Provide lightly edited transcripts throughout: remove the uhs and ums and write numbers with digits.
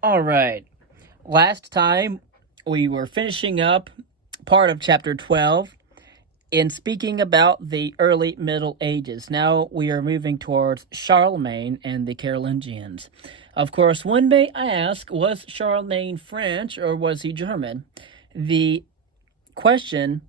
All right. Last time we were finishing up part of chapter 12 in speaking about the early Middle Ages. Now we are moving towards Charlemagne and the Carolingians. Of course, one may ask, was Charlemagne French or was he German? The question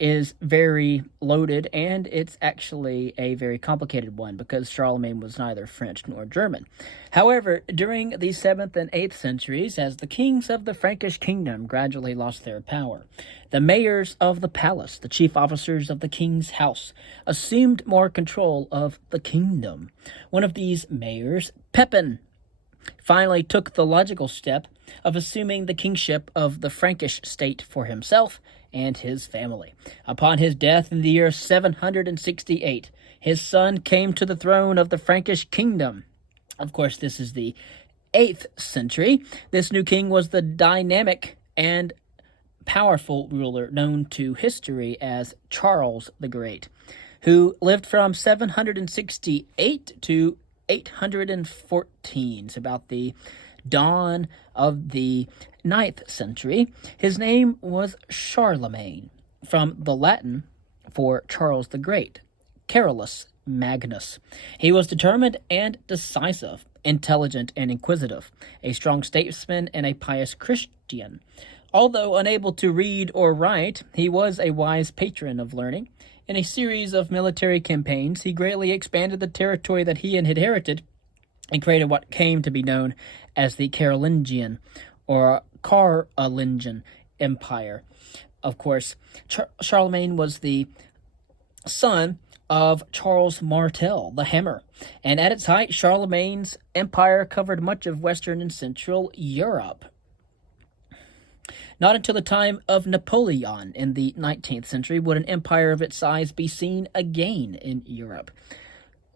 is very loaded, and it's actually a very complicated one because Charlemagne was neither French nor German. However, during the 7th and 8th centuries, as the kings of the Frankish kingdom gradually lost their power, the mayors of the palace, the chief officers of the king's house, assumed more control of the kingdom. One of these mayors, Pepin, finally took the logical step of assuming the kingship of the Frankish state for himself and his family. Upon his death in the year 768, his son came to the throne of the Frankish kingdom. Of course, this is the 8th century. This new king was the dynamic and powerful ruler known to history as Charles the Great, who lived from 768 to 814. It's about the dawn of the 9th century. His name was Charlemagne, from the Latin for Charles the Great, Carolus Magnus. He was determined and decisive, intelligent and inquisitive, a strong statesman and a pious Christian. Although unable to read or write, he was a wise patron of learning. In a series of military campaigns, he greatly expanded the territory that he had inherited and created what came to be known as the Carolingian or Carolingian Empire. Of course, Charlemagne was the son of Charles Martel, the Hammer, and at its height, Charlemagne's empire covered much of Western and Central Europe. Not until the time of Napoleon in the 19th century would an empire of its size be seen again in Europe.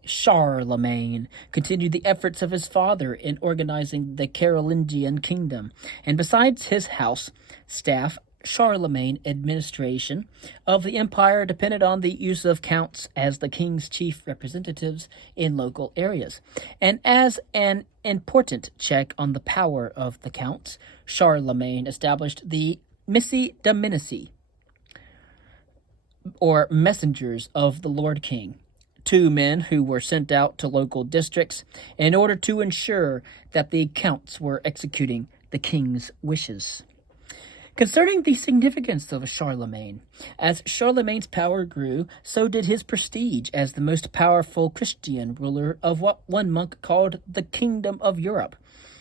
Charlemagne continued the efforts of his father in organizing the Carolingian kingdom, and besides his house staff, Charlemagne administration of the empire depended on the use of counts as the king's chief representatives in local areas. And as an important check on the power of the counts, Charlemagne established the Missi Dominici, or messengers of the Lord King, 2 men who were sent out to local districts in order to ensure that the counts were executing the king's wishes. Concerning the significance of Charlemagne, as Charlemagne's power grew, so did his prestige as the most powerful Christian ruler of what one monk called the Kingdom of Europe.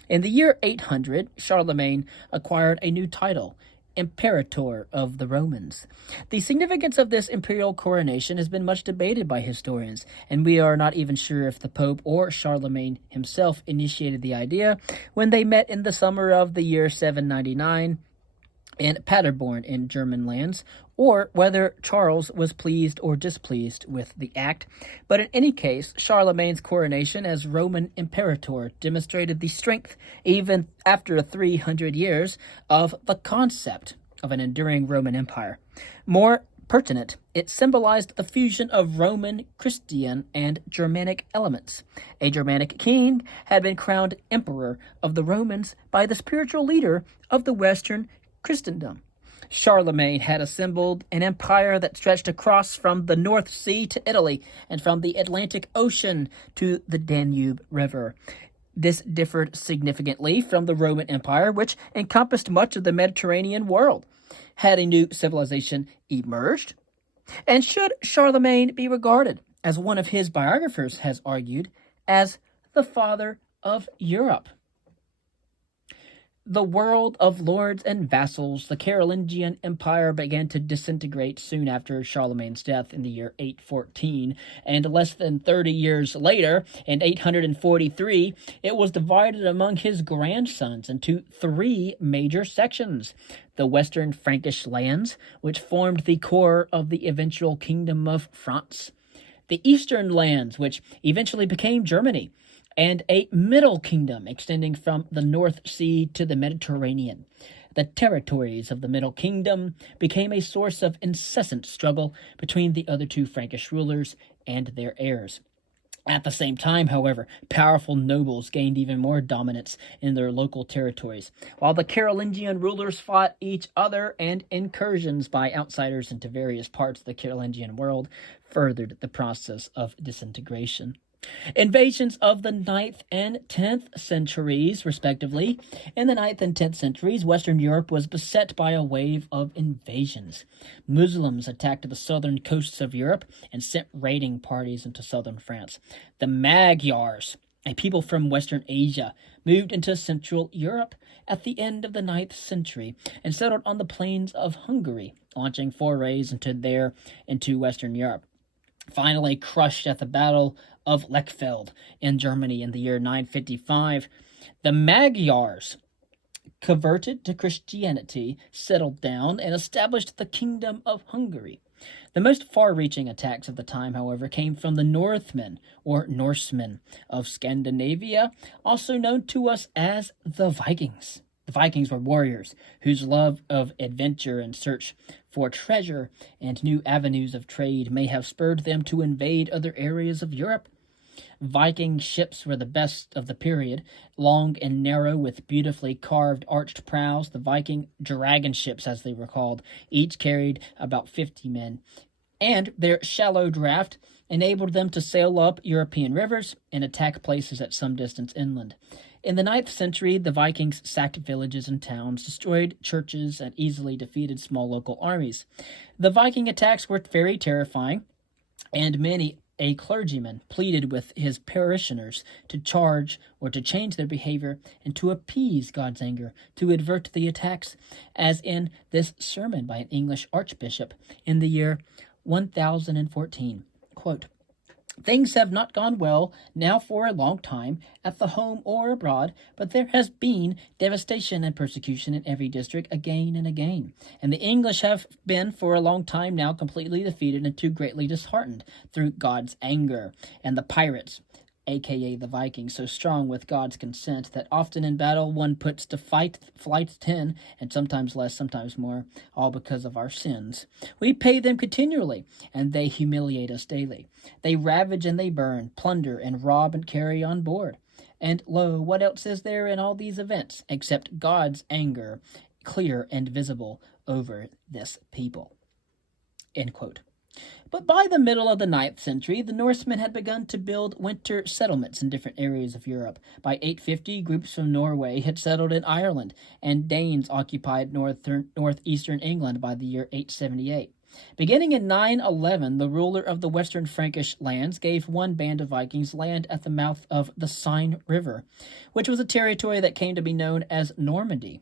In the year 800, Charlemagne acquired a new title, Imperator of the Romans. The significance of this imperial coronation has been much debated by historians, and we are not even sure if the Pope or Charlemagne himself initiated the idea when they met in the summer of the year 799 in Paderborn in German lands, or whether Charles was pleased or displeased with the act. But in any case, Charlemagne's coronation as Roman Imperator demonstrated the strength, even after 300 years, of the concept of an enduring Roman Empire. More pertinent, it symbolized the fusion of Roman, Christian, and Germanic elements. A Germanic king had been crowned emperor of the Romans by the spiritual leader of the Western Christendom. Charlemagne had assembled an empire that stretched across from the North Sea to Italy and from the Atlantic Ocean to the Danube River. This differed significantly from the Roman Empire, which encompassed much of the Mediterranean world. Had a new civilization emerged? And should Charlemagne be regarded, as one of his biographers has argued, as the father of Europe? The world of lords and vassals, the Carolingian Empire began to disintegrate soon after Charlemagne's death in the year 814, and less than 30 years later, in 843, it was divided among his grandsons into 3 major sections. The western Frankish lands, which formed the core of the eventual Kingdom of France. The eastern lands, which eventually became Germany, and a middle kingdom extending from the North Sea to the Mediterranean. The territories of the Middle Kingdom became a source of incessant struggle between the other 2 Frankish rulers and their heirs. At the same time, however, powerful nobles gained even more dominance in their local territories, while the Carolingian rulers fought each other, and incursions by outsiders into various parts of the Carolingian world furthered the process of disintegration. Invasions of the 9th and 10th centuries, respectively. In the 9th and 10th centuries, Western Europe was beset by a wave of invasions. Muslims attacked the southern coasts of Europe and sent raiding parties into southern France. The Magyars, a people from Western Asia, moved into Central Europe at the end of the 9th century and settled on the plains of Hungary, launching forays into Western Europe. Finally crushed at the Battle of Lechfeld in Germany in the year 955, the Magyars converted to Christianity, settled down, and established the Kingdom of Hungary. The most far-reaching attacks of the time, however, came from the Northmen, or Norsemen, of Scandinavia, also known to us as the Vikings. The Vikings were warriors whose love of adventure and search for treasure and new avenues of trade may have spurred them to invade other areas of Europe. Viking ships were the best of the period, long and narrow with beautifully carved arched prows. The Viking dragon ships, as they were called, each carried about 50 men, and their shallow draft enabled them to sail up European rivers and attack places at some distance inland. In the 9th century, the Vikings sacked villages and towns, destroyed churches, and easily defeated small local armies. The Viking attacks were very terrifying, and many a clergyman pleaded with his parishioners to charge or to change their behavior and to appease God's anger, to avert the attacks, as in this sermon by an English archbishop in the year 1014. Quote, "Things have not gone well now for a long time, at the home or abroad, but there has been devastation and persecution in every district again and again. And the English have been for a long time now completely defeated and too greatly disheartened through God's anger. And the pirates, aka the Vikings, so strong with God's consent that often in battle one puts to flight 10, and sometimes less, sometimes more, all because of our sins. We pay them continually, and they humiliate us daily. They ravage and they burn, plunder and rob and carry on board. And lo, what else is there in all these events, except God's anger, clear and visible over this people?" End quote. But by the middle of the 9th century, the Norsemen had begun to build winter settlements in different areas of Europe. By 850, groups from Norway had settled in Ireland, and Danes occupied northeastern England by the year 878. Beginning in 911, the ruler of the western Frankish lands gave one band of Vikings land at the mouth of the Seine River, which was a territory that came to be known as Normandy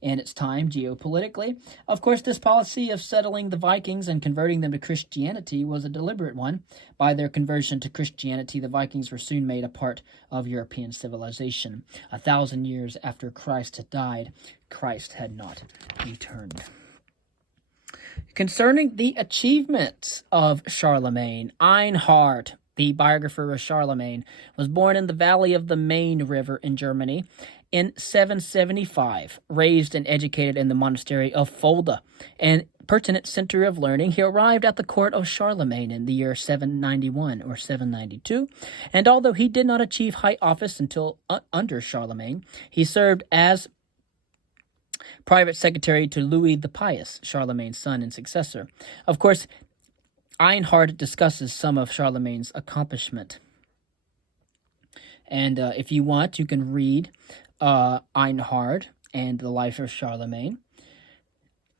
in its time geopolitically. Of course, this policy of settling the Vikings and converting them to Christianity was a deliberate one. By their conversion to Christianity, the Vikings were soon made a part of European civilization. 1,000 years after Christ had died, Christ had not returned. Concerning the achievements of Charlemagne, Einhard, the biographer of Charlemagne, was born in the valley of the Main River in Germany in 775. Raised and educated in the monastery of Fulda, an pertinent center of learning, he arrived at the court of Charlemagne in the year 791 or 792, and although he did not achieve high office until under Charlemagne, he served as private secretary to Louis the Pious, Charlemagne's son and successor. Of course, Einhard discusses some of Charlemagne's accomplishment. And if you want, you can read Einhard and the life of Charlemagne.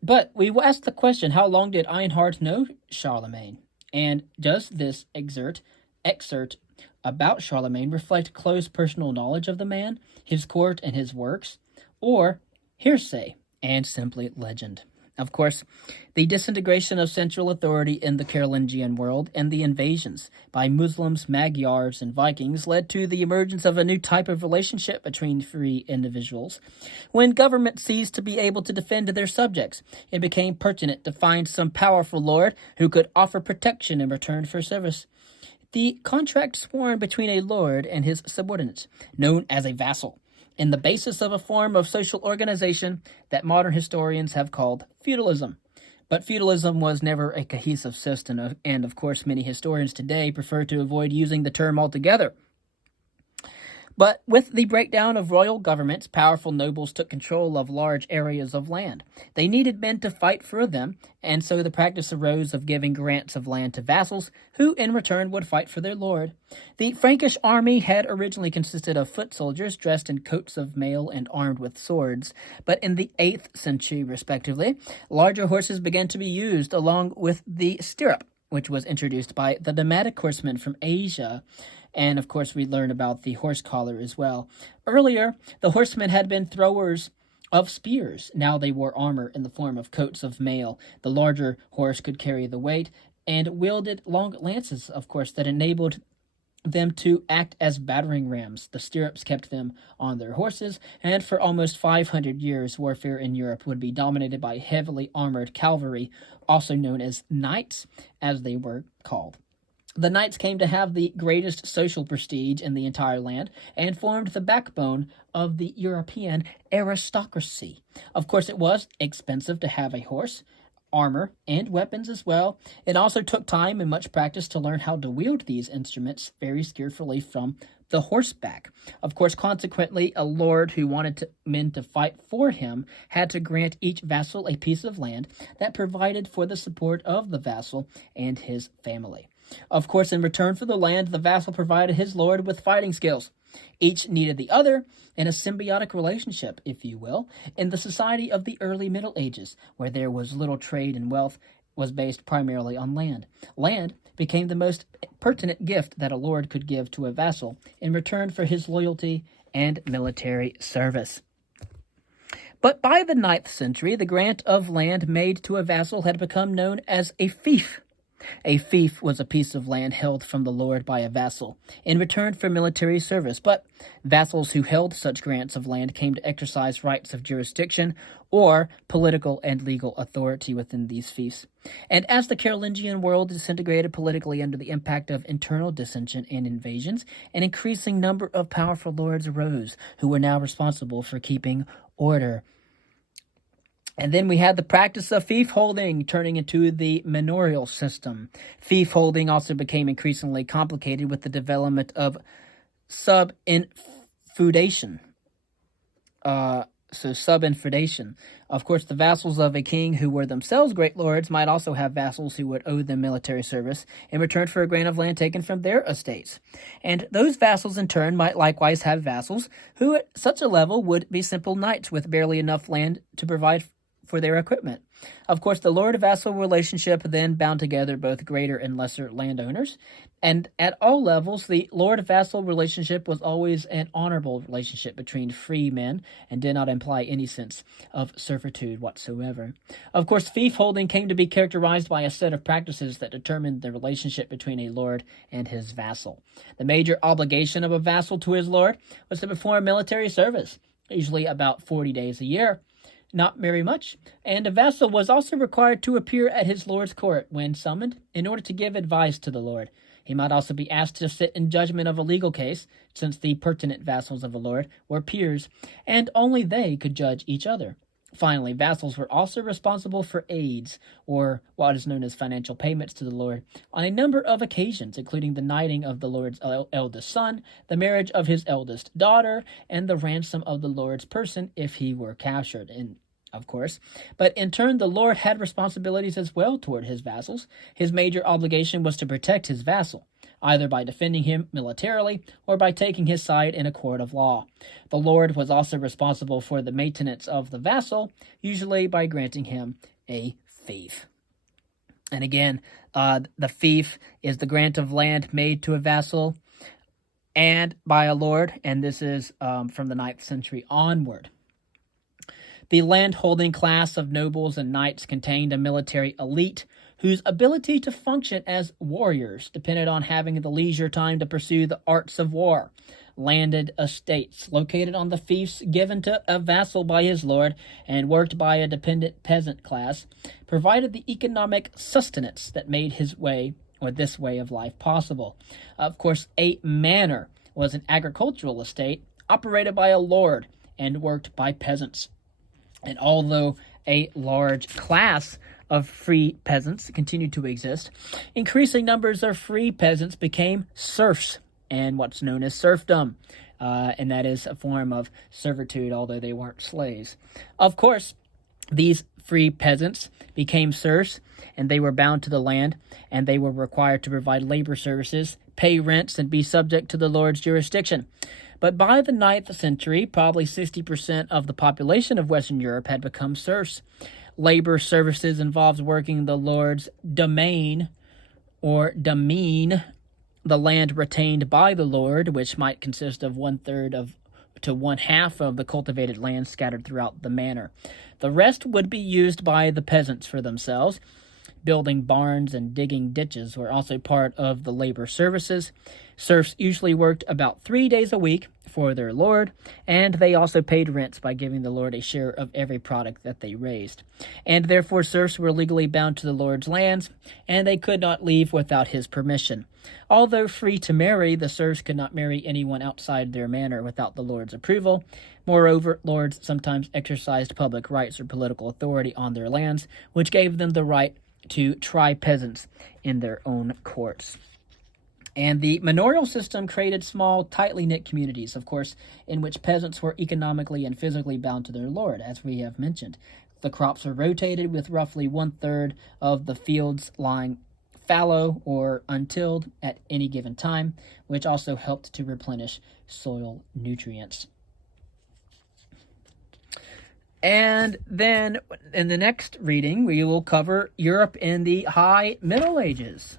But we will ask the question, how long did Einhard know Charlemagne? And does this excerpt about Charlemagne reflect close personal knowledge of the man, his court, and his works, or hearsay and simply legend? Of course, the disintegration of central authority in the Carolingian world and the invasions by Muslims, Magyars, and Vikings led to the emergence of a new type of relationship between free individuals. When government ceased to be able to defend their subjects, it became pertinent to find some powerful lord who could offer protection in return for service. The contract sworn between a lord and his subordinates, known as a vassal, in the basis of a form of social organization that modern historians have called feudalism. But feudalism was never a cohesive system, and of course, many historians today prefer to avoid using the term altogether. But with the breakdown of royal governments, powerful nobles took control of large areas of land. They needed men to fight for them, and so the practice arose of giving grants of land to vassals, who in return would fight for their lord. The Frankish army had originally consisted of foot soldiers dressed in coats of mail and armed with swords, but in the 8th century, respectively, larger horses began to be used along with the stirrup, which was introduced by the nomadic horsemen from Asia. And of course, we learn about the horse collar as well. Earlier, the horsemen had been throwers of spears. Now they wore armor in the form of coats of mail. The larger horse could carry the weight and wielded long lances, of course, that enabled them to act as battering rams. The stirrups kept them on their horses, and for almost 500 years, warfare in Europe would be dominated by heavily armored cavalry, also known as knights, as they were called. The knights came to have the greatest social prestige in the entire land and formed the backbone of the European aristocracy. Of course, it was expensive to have a horse, armor, and weapons as well. It also took time and much practice to learn how to wield these instruments very skillfully from the horseback. Of course, consequently, a lord who wanted men to fight for him had to grant each vassal a piece of land that provided for the support of the vassal and his family. Of course, in return for the land, the vassal provided his lord with fighting skills. Each needed the other in a symbiotic relationship, if you will, in the society of the early Middle Ages, where there was little trade and wealth was based primarily on land. Land became the most pertinent gift that a lord could give to a vassal in return for his loyalty and military service. But by the 9th century, the grant of land made to a vassal had become known as a fief. A fief was a piece of land held from the lord by a vassal in return for military service, but vassals who held such grants of land came to exercise rights of jurisdiction or political and legal authority within these fiefs. And as the Carolingian world disintegrated politically under the impact of internal dissension and invasions, an increasing number of powerful lords arose who were now responsible for keeping order. And then we had the practice of fief holding turning into the manorial system. Fief holding also became increasingly complicated with the development of subinfeudation. Subinfeudation. Of course, the vassals of a king who were themselves great lords might also have vassals who would owe them military service in return for a grant of land taken from their estates. And those vassals in turn might likewise have vassals who at such a level would be simple knights with barely enough land to provide for their equipment. Of course, the lord-vassal relationship then bound together both greater and lesser landowners, and at all levels, the lord-vassal relationship was always an honorable relationship between free men and did not imply any sense of servitude whatsoever. Of course, fief-holding came to be characterized by a set of practices that determined the relationship between a lord and his vassal. The major obligation of a vassal to his lord was to perform military service, usually about 40 days a year, not very much, and a vassal was also required to appear at his lord's court when summoned in order to give advice to the lord. He might also be asked to sit in judgment of a legal case, since the pertinent vassals of a lord were peers, and only they could judge each other. Finally, vassals were also responsible for aids, or what is known as financial payments to the lord, on a number of occasions, including the knighting of the lord's eldest son, the marriage of his eldest daughter, and the ransom of the lord's person if he were captured, of course. But in turn, the lord had responsibilities as well toward his vassals. His major obligation was to protect his vassal, either by defending him militarily or by taking his side in a court of law. The lord was also responsible for the maintenance of the vassal, usually by granting him a fief. And again, the fief is the grant of land made to a vassal and by a lord, and this is from the 9th century onward. The land-holding class of nobles and knights contained a military elite whose ability to function as warriors depended on having the leisure time to pursue the arts of war. Landed estates located on the fiefs given to a vassal by his lord and worked by a dependent peasant class provided the economic sustenance that made this way of life possible. Of course, a manor was an agricultural estate operated by a lord and worked by peasants. And although a large class of free peasants continued to exist, increasing numbers of free peasants became serfs and what's known as serfdom. And that is a form of servitude, although they weren't slaves. Of course, these free peasants became serfs, and they were bound to the land, and they were required to provide labor services, pay rents, and be subject to the Lord's jurisdiction. But by the 9th century, probably 60% of the population of Western Europe had become serfs. Labor services involved working the Lord's domain, or demesne, the land retained by the Lord, which might consist of 1/3 to 1/2 of the cultivated land scattered throughout the manor. The rest would be used by the peasants for themselves. Building barns and digging ditches were also part of the labor services. Serfs usually worked about 3 days a week for their lord, and they also paid rents by giving the lord a share of every product that they raised. And therefore serfs were legally bound to the lord's lands, and they could not leave without his permission. Although free to marry, the serfs could not marry anyone outside their manor without the lord's approval. Moreover, lords sometimes exercised public rights or political authority on their lands, which gave them the right to try peasants in their own courts. And the manorial system created small, tightly knit communities, of course, in which peasants were economically and physically bound to their lord, as we have mentioned. The crops were rotated, with roughly 1/3 of the fields lying fallow or untilled at any given time, which also helped to replenish soil nutrients. And then in the next reading, we will cover Europe in the High Middle Ages.